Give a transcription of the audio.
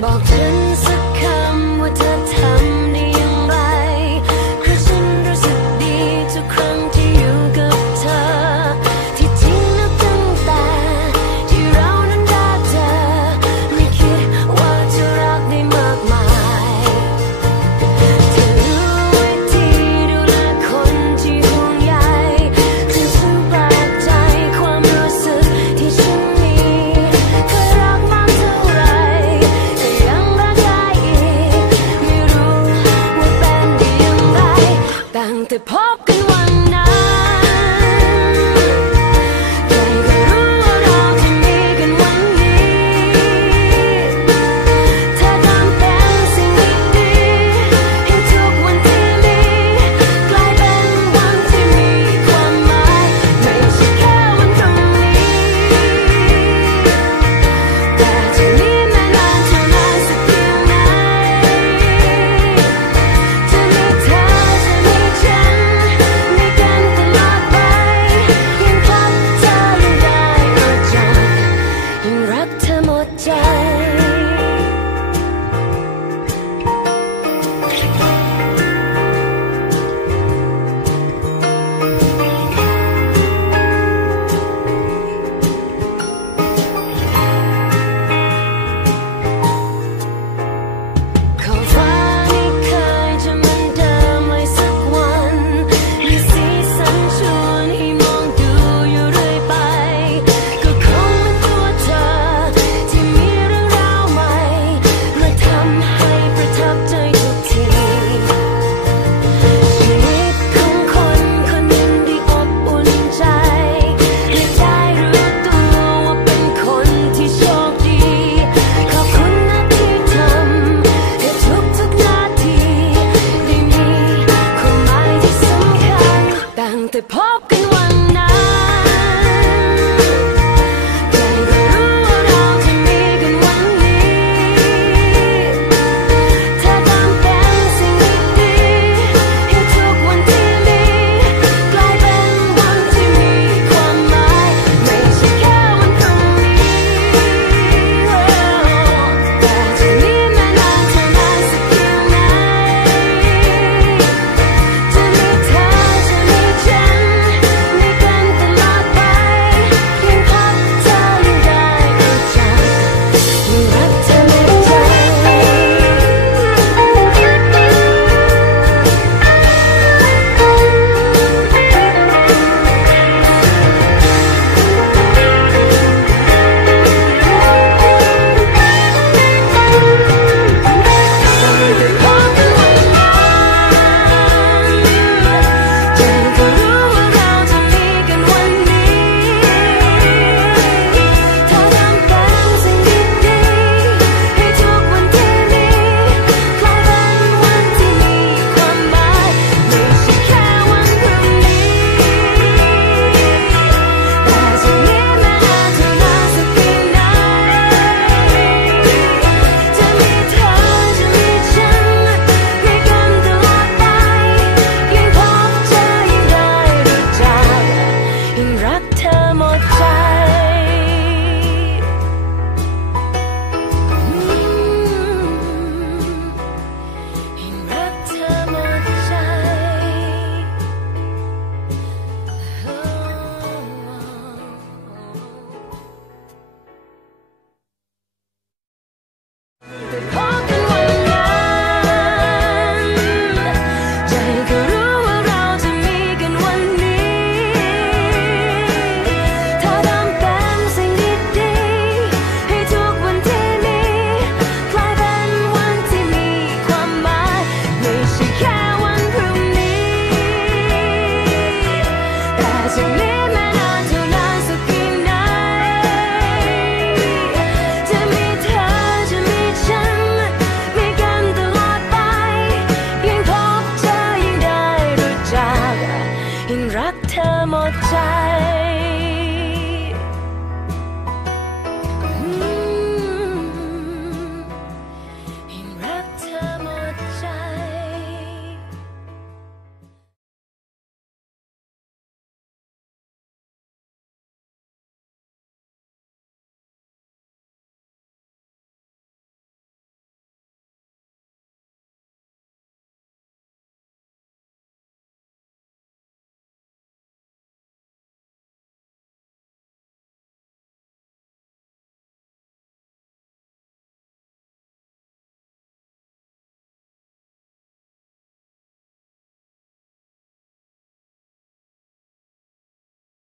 Bao